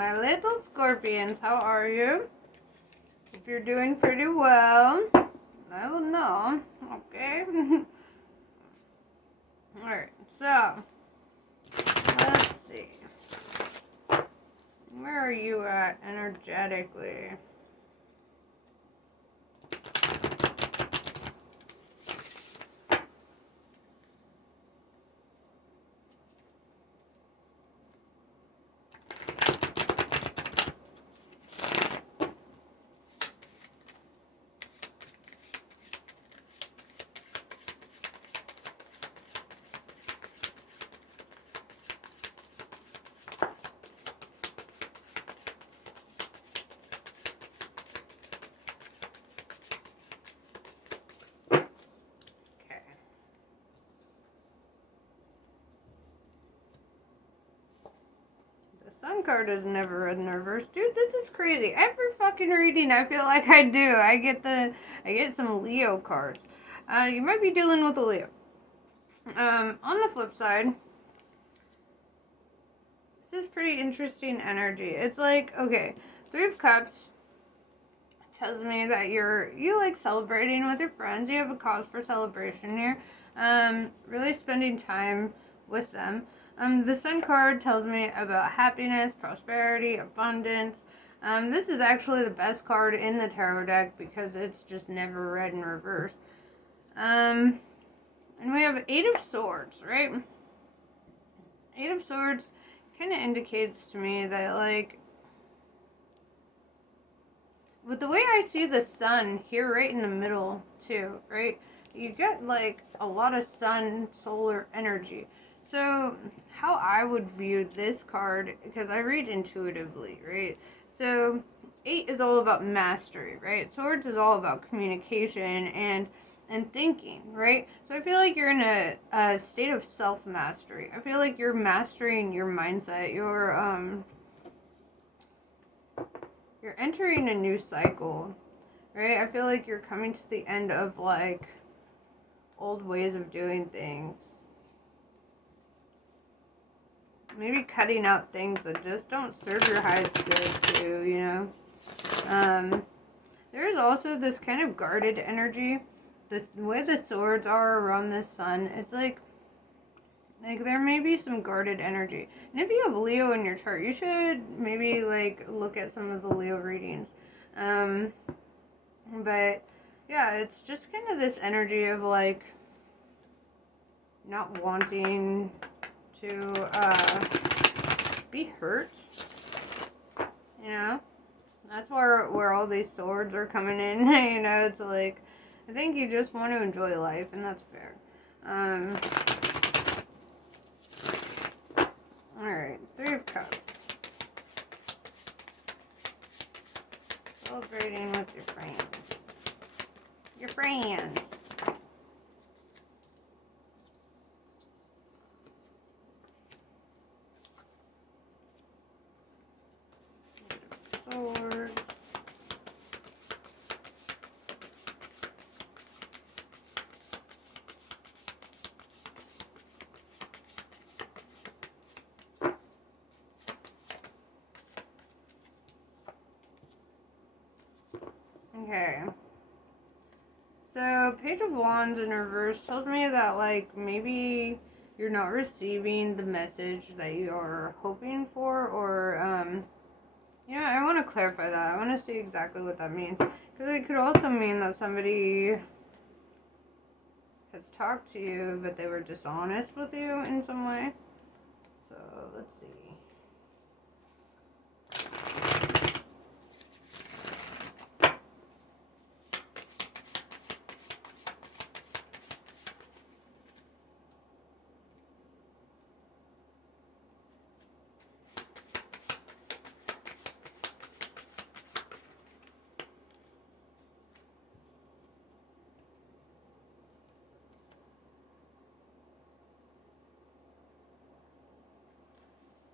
my little scorpions, how are you? If you're doing pretty well, I will know, okay? Alright, so, let's see. Where are you at energetically? Sun card is never in reverse. Dude, this is crazy. Every fucking reading I feel like I do, I get some Leo cards. You might be dealing with a Leo. On the flip side, this is pretty interesting energy. It's like, okay, Three of Cups tells me that you like celebrating with your friends. You have a cause for celebration here. Really spending time with them. The Sun card tells me about happiness, prosperity, abundance. This is actually the best card in the tarot deck because it's just never read in reverse. And we have Eight of Swords, right? Eight of Swords kind of indicates to me that, like, with the way I see the sun here right in the middle too, right? You get like a lot of sun, solar energy. So how I would view this card, because I read intuitively, right? So 8 is all about mastery, right? Swords is all about communication and thinking, right? So I feel like you're in a state of self-mastery. I feel like you're mastering your mindset. You're entering a new cycle, right? I feel like you're coming to the end of like old ways of doing things. Maybe cutting out things that just don't serve your highest good too, you know? There's also this kind of guarded energy. The way the swords are around the sun, it's like there may be some guarded energy. And if you have Leo in your chart, you should maybe like look at some of the Leo readings. But yeah, it's just kind of this energy of like not wanting to be hurt, you know? That's where all these swords are coming in. You know, it's like, I think you just want to enjoy life, and that's fair. Alright, Three of Cups. Celebrating with your friends. Your friends. Swords. Okay. So, Page of Wands in reverse tells me that, like, maybe you're not receiving the message that you're hoping for, or, you know, I want to clarify that. I want to see exactly what that means. Because it could also mean that somebody has talked to you, but they were dishonest with you in some way. So, let's see.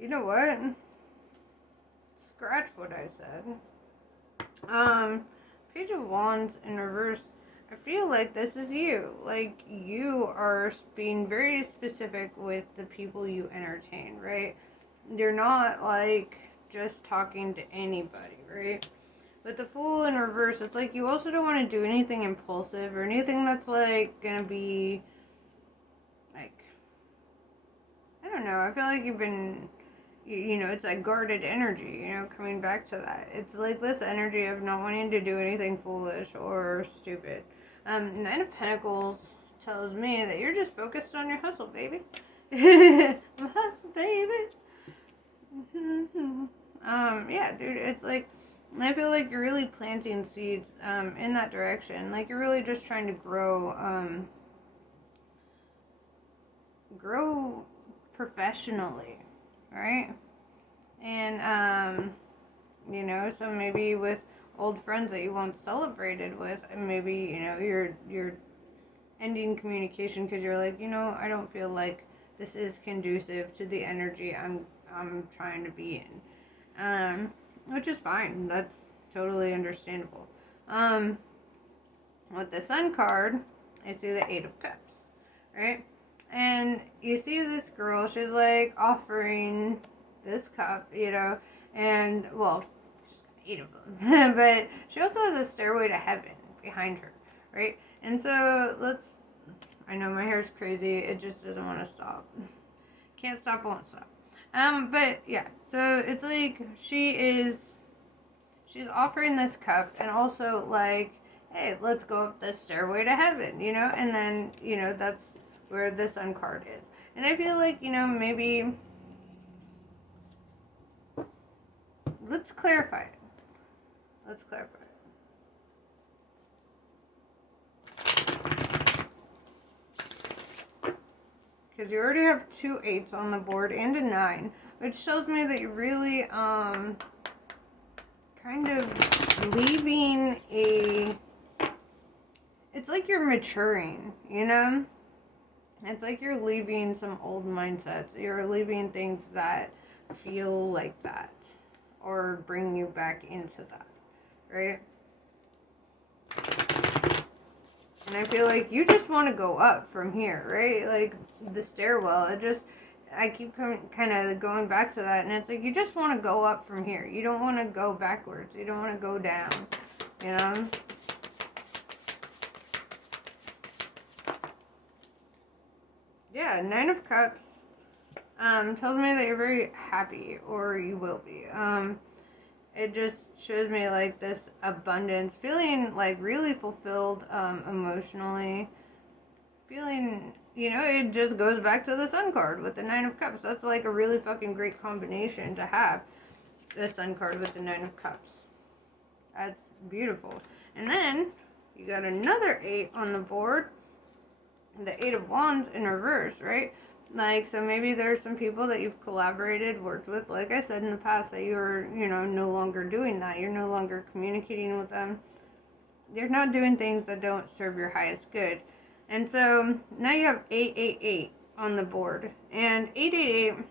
You know what? Scratch what I said. Page of Wands in reverse. I feel like this is you. Like, you are being very specific with the people you entertain, right? You're not, like, just talking to anybody, right? With the Fool in reverse, it's like you also don't want to do anything impulsive or anything that's like gonna be like, I don't know, I feel like you've been, you know, it's like guarded energy, you know, coming back to that. It's like this energy of not wanting to do anything foolish or stupid. Nine of Pentacles tells me that you're just focused on your hustle, baby. Hustle, baby. Yeah, dude, it's like, I feel like you're really planting seeds in that direction. Like you're really just trying to grow professionally, right? And you know, so maybe with old friends that you once celebrated with, maybe, you know, you're ending communication because you're like, you know, I don't feel like this is conducive to the energy I'm trying to be in. Which is fine. That's totally understandable. With the Sun card, I see the Eight of Cups, right? And you see this girl, she's like offering this cup, you know, and, well, she's got 8 of them, but she also has a stairway to heaven behind her, right? And so I know my hair's crazy, it just doesn't want to stop. Can't stop, won't stop. But yeah, so it's like she's offering this cup and also like, hey, let's go up this stairway to heaven, you know, and then, you know, that's where the Sun card is. And I feel like, you know, maybe let's clarify it. Let's clarify it. Because you already have 2 8s on the board and a 9, which tells me that you're really kind of leaving it's like you're maturing, you know? It's like you're leaving some old mindsets. You're leaving things that feel like that or bring you back into that, right? And I feel like you just want to go up from here, right? Like the stairwell, I keep kind of going back to that, and it's like you just want to go up from here. You don't want to go backwards. You don't want to go down, you know? Yeah, 9 of Cups tells me that you're very happy, or you will be. It just shows me like this abundance, feeling like really fulfilled emotionally, feeling, you know, it just goes back to the Sun card with the 9 of Cups. That's like a really fucking great combination to have, the Sun card with the 9 of Cups. That's beautiful. And then you got another 8 on the board, the 8 of Wands in reverse, right? Like, so maybe there's some people that you've collaborated, worked with, like I said in the past, that you're, you know, no longer doing that. You're no longer communicating with them. You're not doing things that don't serve your highest good. And so now you have 888 on the board. And 888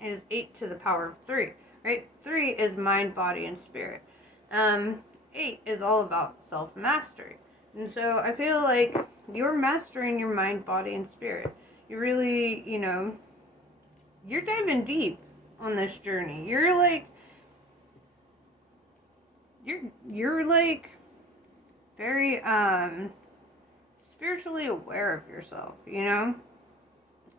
is 8 to the power of 3, right? 3 is mind, body, and spirit. 8 is all about self-mastery. And so I feel like you're mastering your mind, body, and spirit. You really, you know, you're diving deep on this journey. You're like very spiritually aware of yourself, you know?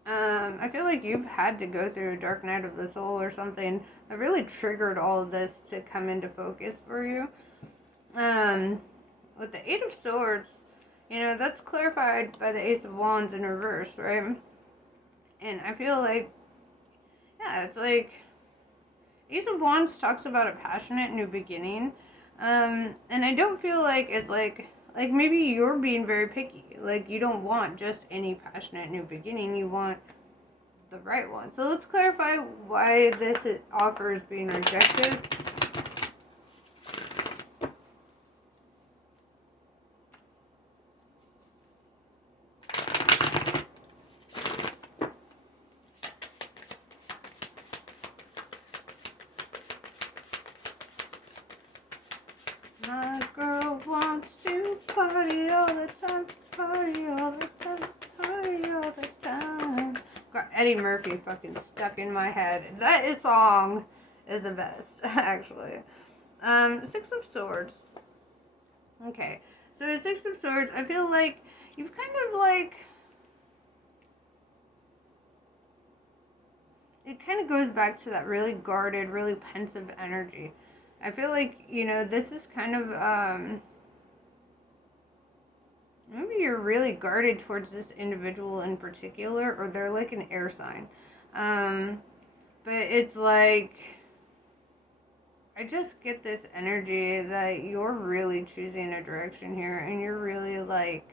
I feel like you've had to go through a dark night of the soul or something that really triggered all of this to come into focus for you. With the 8 of Swords, you know, that's clarified by the Ace of Wands in reverse, right? And I feel like, yeah, it's like, Ace of Wands talks about a passionate new beginning. And I don't feel like it's like maybe you're being very picky. Like, you don't want just any passionate new beginning. You want the right one. So let's clarify why this offer is being rejected. My girl wants to party all the time, party all the time, party all the time. Got Eddie Murphy fucking stuck in my head. That song is the best, actually. Six of Swords. Okay, so the Six of Swords, I feel like you've kind of like, it kind of goes back to that really guarded, really pensive energy. I feel like, you know, this is kind of, maybe you're really guarded towards this individual in particular, or they're like an air sign. But it's like, I just get this energy that you're really choosing a direction here, and you're really like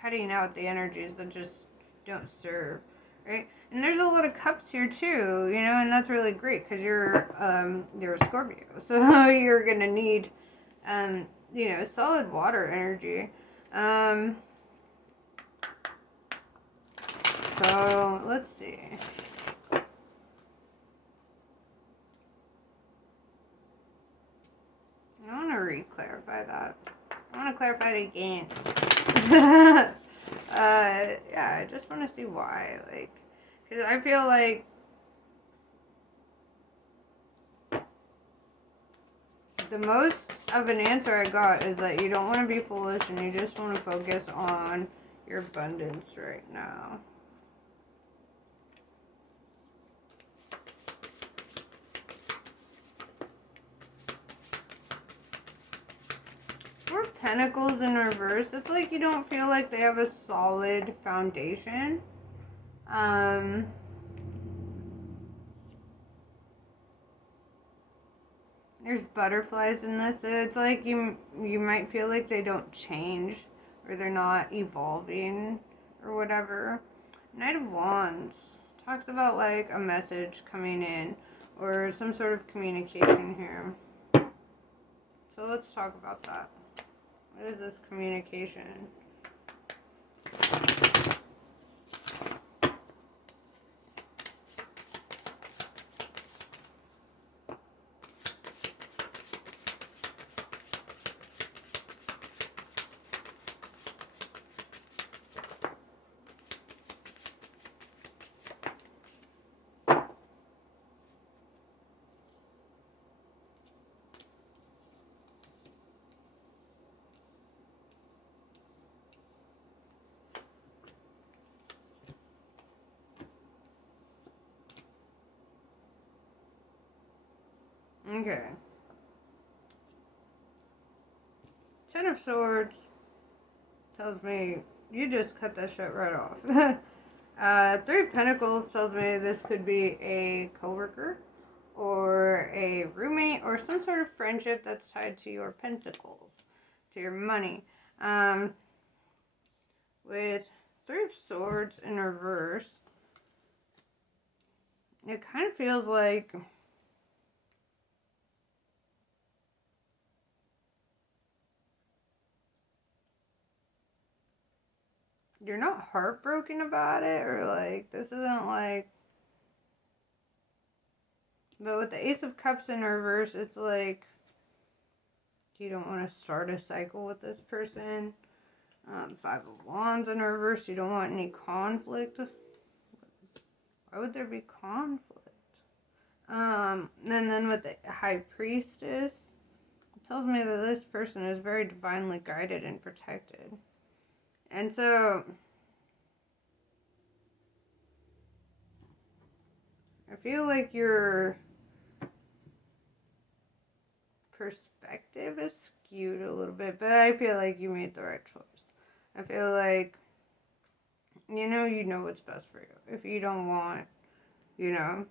cutting out the energies that just don't serve, right? And there's a lot of cups here too, you know, and that's really great because you're a Scorpio, so you're gonna need you know, solid water energy. So let's see. I want to re-clarify that. I want to clarify it again. Yeah, I just want to see why. Like, because I feel like the most of an answer I got is that you don't want to be foolish and you just want to focus on your abundance right now. Four of Pentacles in reverse, it's like you don't feel like they have a solid foundation. There's butterflies in this. It's like you might feel like they don't change or they're not evolving or whatever. Knight of Wands talks about like a message coming in or some sort of communication here. So let's talk about that. What is this communication? Okay. Ten of Swords tells me you just cut that shit right off. Three of Pentacles tells me this could be a coworker or a roommate or some sort of friendship that's tied to your pentacles, to your money. With Three of Swords in reverse, it kind of feels like you're not heartbroken about it, or like this isn't like, but with the Ace of Cups in reverse, it's like you don't want to start a cycle with this person. Five of Wands in reverse, you don't want any conflict. Why would there be conflict? And then with the High Priestess, it tells me that this person is very divinely guided and protected. And so I feel like your perspective is skewed a little bit, but I feel like you made the right choice. I feel like, you know what's best for you. If you don't want, you know,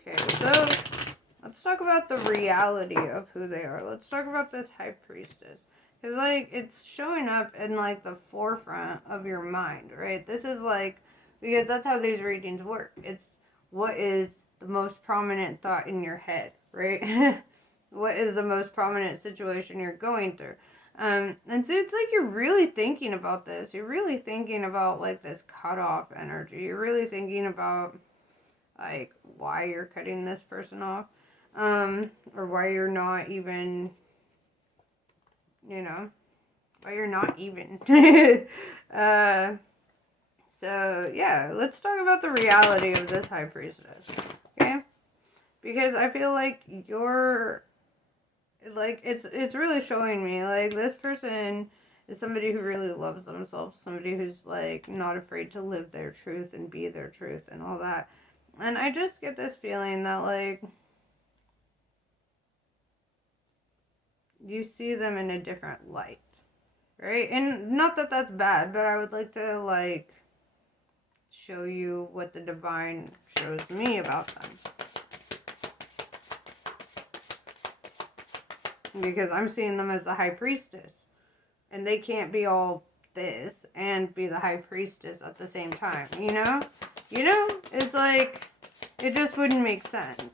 okay, so let's talk about the reality of who they are. Let's talk about this High Priestess. Because, like, it's showing up in, like, the forefront of your mind, right? This is, like, because that's how these readings work. It's what is the most prominent thought in your head, right? What is the most prominent situation you're going through? And so it's like you're really thinking about this. You're really thinking about like this cutoff energy. You're really thinking about like why you're cutting this person off, or why you're not even, you know, why you're not even. So yeah, let's talk about the reality of this High Priestess, okay? Because I feel like you're, like, it's really showing me, like, this person is somebody who really loves themselves, somebody who's, like, not afraid to live their truth and be their truth and all that. And I just get this feeling that, like, you see them in a different light, right? And not that that's bad, but I would like to, like, show you what the divine shows me about them. Because I'm seeing them as the High Priestess. And they can't be all this and be the High Priestess at the same time, you know? You know? It's like, it just wouldn't make sense.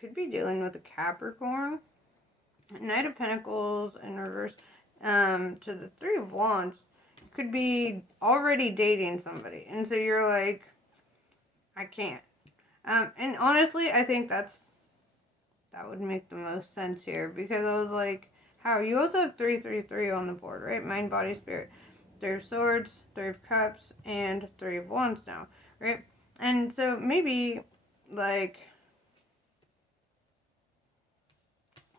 Could be dealing with a Capricorn. Knight of Pentacles in reverse, to the Three of Wands. Could be already dating somebody, and so you're like, I can't. And honestly, I think that would make the most sense here, because I was like, how? You also have 333 on the board, right? Mind, body, spirit. Three of Swords, Three of Cups, and Three of Wands now, right? And so maybe, like,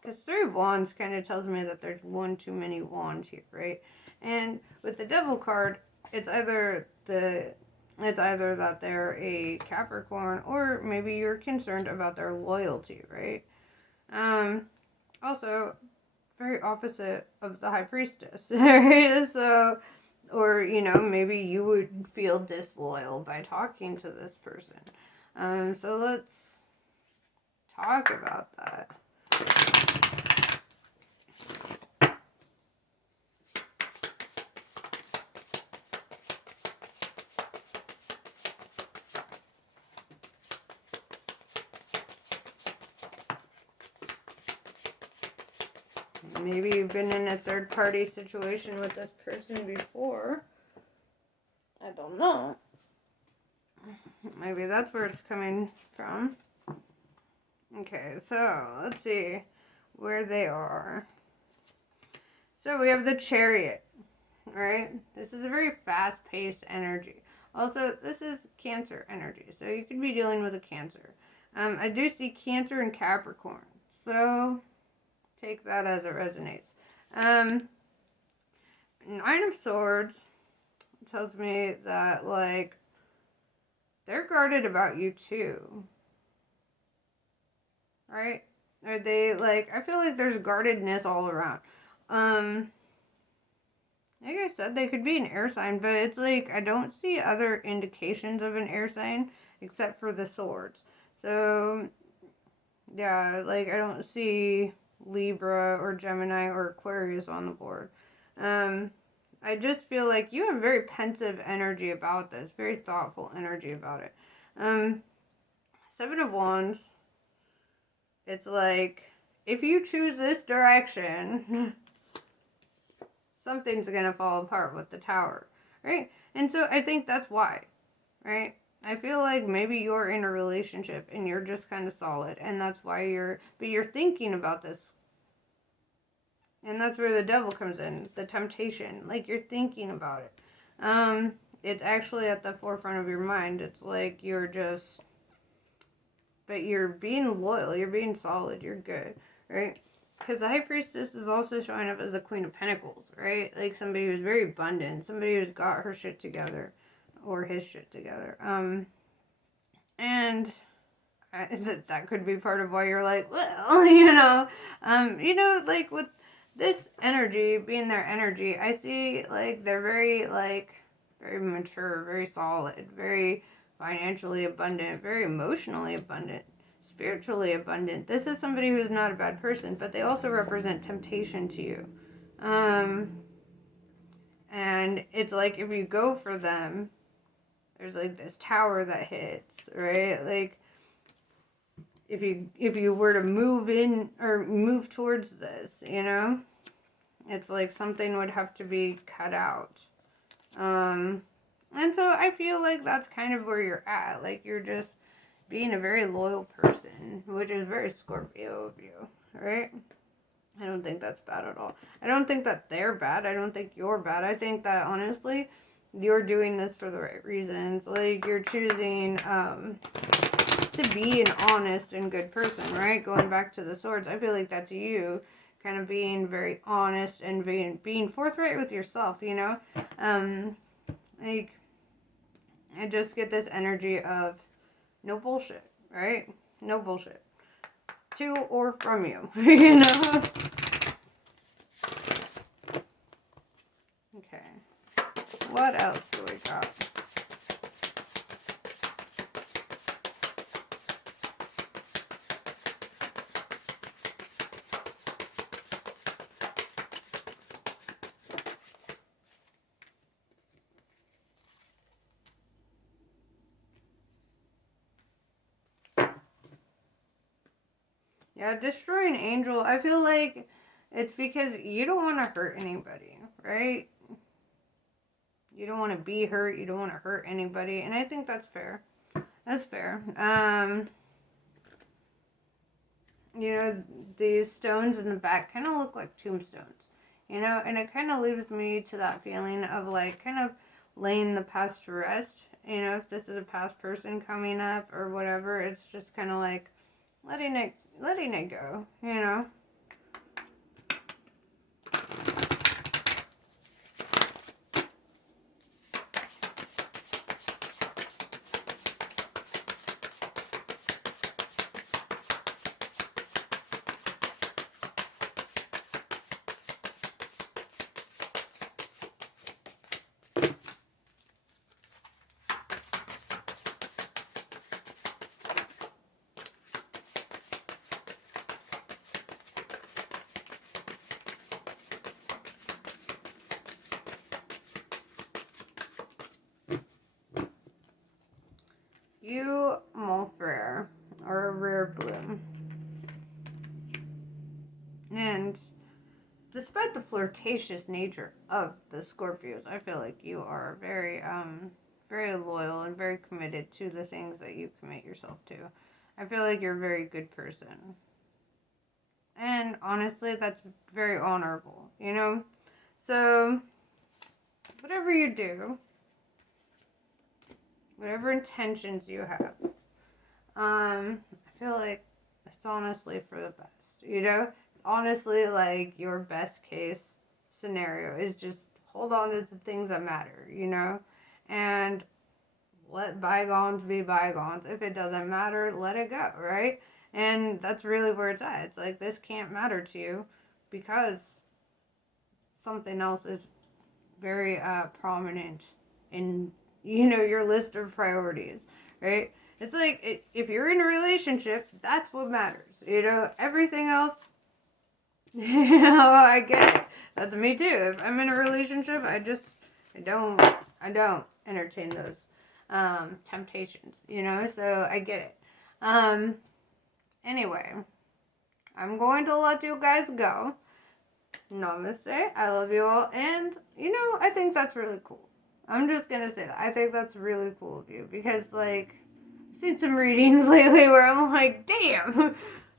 because Three of Wands kind of tells me that there's one too many wands here, right? And with the Devil card, it's either that they're a Capricorn, or maybe you're concerned about their loyalty, right? Also, very opposite of the High Priestess, right? So, or, you know, maybe you would feel disloyal by talking to this person. So let's talk about that. Maybe you've been in a third-party situation with this person before. I don't know. Maybe that's where it's coming from. Okay, so let's see where they are. So we have the Chariot, right? This is a very fast-paced energy. Also, this is Cancer energy, so you could be dealing with a Cancer. I do see Cancer and Capricorn, so take that as it resonates. Nine of Swords tells me that, like, they're guarded about you too. Right? Are they, like, I feel like there's guardedness all around. Like I said, they could be an air sign, but it's like, I don't see other indications of an air sign except for the swords. So, yeah, like, I don't see Libra or Gemini or Aquarius on the board. I just feel like you have very pensive energy about this, very thoughtful energy about it. Seven of Wands, it's like, if you choose this direction, something's going to fall apart with the Tower, right? And so I think that's why, right? I feel like maybe you're in a relationship and you're just kind of solid, and that's why you're thinking about this. And that's where the Devil comes in, the temptation. Like, you're thinking about it. It's actually at the forefront of your mind. It's like you're just, but you're being loyal, you're being solid, you're good, right? Because the High Priestess is also showing up as the Queen of Pentacles, right? Like somebody who's very abundant, somebody who's got her shit together, or his shit together. And that could be part of why you're like, well, like with this energy being their energy, I see like they're very mature, very solid, very financially abundant, very emotionally abundant. spiritually abundant. This is somebody who's not a bad person, but they also represent temptation to you. And it's like if you go for them, there's like this tower that hits, right? Like if you were to move in or move towards this, you know, it's like something would have to be cut out. And so I feel like that's kind of where you're at. Like you're just being a very loyal person, which is very Scorpio of you, right? I don't think that's bad at all. I don't think that they're bad. I don't think you're bad. I think that honestly, you're doing this for the right reasons. Like you're choosing to be an honest and good person, right? Going back to the swords, I feel like that's you kind of being very honest and being forthright with yourself, you know? Like I just get this energy of no bullshit, right? No bullshit. To or from you, you know? Okay. What else do we got? Yeah, destroying angel. I feel like it's because you don't want to hurt anybody, right? You don't want to be hurt. You don't want to hurt anybody. And I think that's fair. That's fair. You know, these stones in the back kind of look like tombstones, you know? And it kind of leaves me to that feeling of like kind of laying the past to rest. You know, if this is a past person coming up or whatever, it's just kind of like letting it go, you know? You, Molfrere, are a rare bloom. And despite the flirtatious nature of the Scorpios, I feel like you are very, very loyal and very committed to the things that you commit yourself to. I feel like you're a very good person. And honestly, that's very honorable, you know? So, whatever you do, whatever intentions you have, I feel like it's honestly for the best, you know? It's honestly like your best case scenario is just hold on to the things that matter, you know? And let bygones be bygones. If it doesn't matter, let it go, right? And that's really where it's at. It's like this can't matter to you because something else is very prominent in, you know, your list of priorities, right? It's like if you're in a relationship, that's what matters, you know? Everything else, you know, I get it. That's me too. If I'm in a relationship, I don't entertain those temptations, you know? So I get it. Anyway, I'm going to let you guys go. Namaste. I love you all. And, you know, I think that's really cool. I'm just going to say that. I think that's really cool of you. Because, like, I've seen some readings lately where I'm like, damn,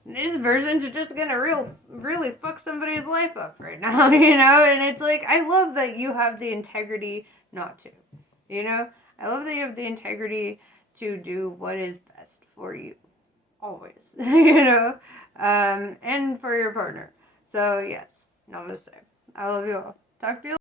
this person's just going to really fuck somebody's life up right now, you know? And it's like, I love that you have the integrity not to, you know? I love that you have the integrity to do what is best for you. Always, you know? And for your partner. So, yes. Namaste. I love you all. Talk to you later.